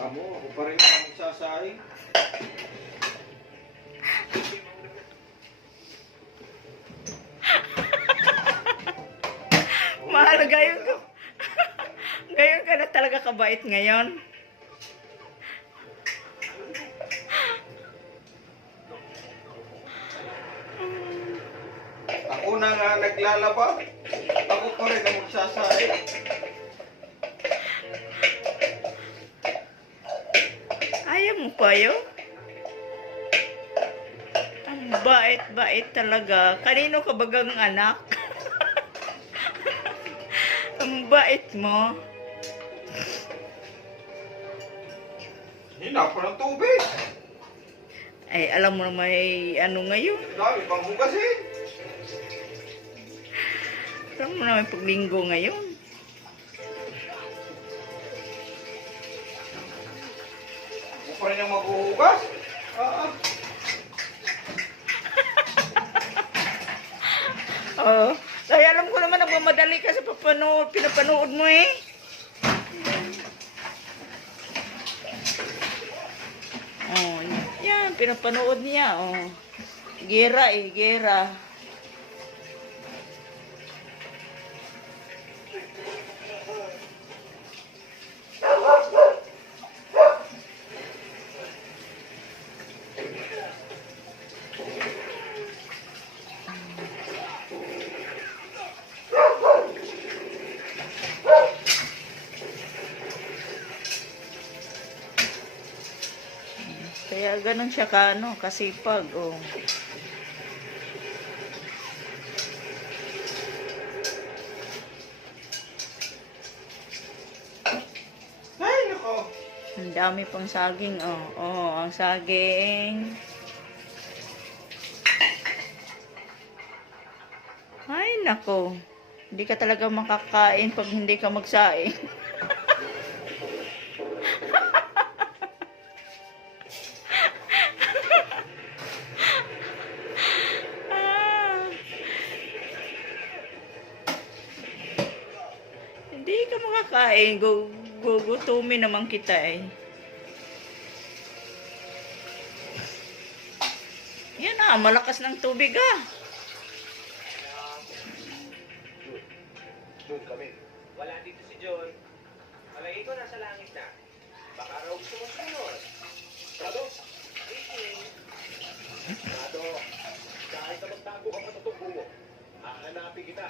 Kamu, ako pa rin ang magsasaing. Mahal, gayon ko. Gayon ka na talaga kabait ngayon. Ako na nga naglalaba. Ako pa rin ang magsasaing. Ayaw mo pa yun? Ang bait-bait talaga. Kanino ka bagang anak? Ang bait mo. Hina pa ng tubig. Ay, alam mo na may ano ngayon. Dami pang hugasin. Alam mo na may paglinggo ngayon. Ako pa rin ang maghuhugas. Oo. Ay, alam ko naman nagmamadali ka sa pinapanood mo eh. Oh, yan, pinapanood niya. Oh. Gera eh, gera. Kaya ganun siya kasipag, oh. Ay, nako. Ang dami pang saging, oh. Oh, ang saging. Ay, nako. Hindi ka talaga makakain pag hindi ka magsaing. Hindi ka makakain. Gugutumin naman kita eh. Yan na, malakas ng tubig ah. Doon kami. Wala dito si Joy. Malagay ko nasa langit na. Baka raw gusto mo sunod. Prado, Prado, kahit na magtago ka pa sa tubo mo, hahanapin kita.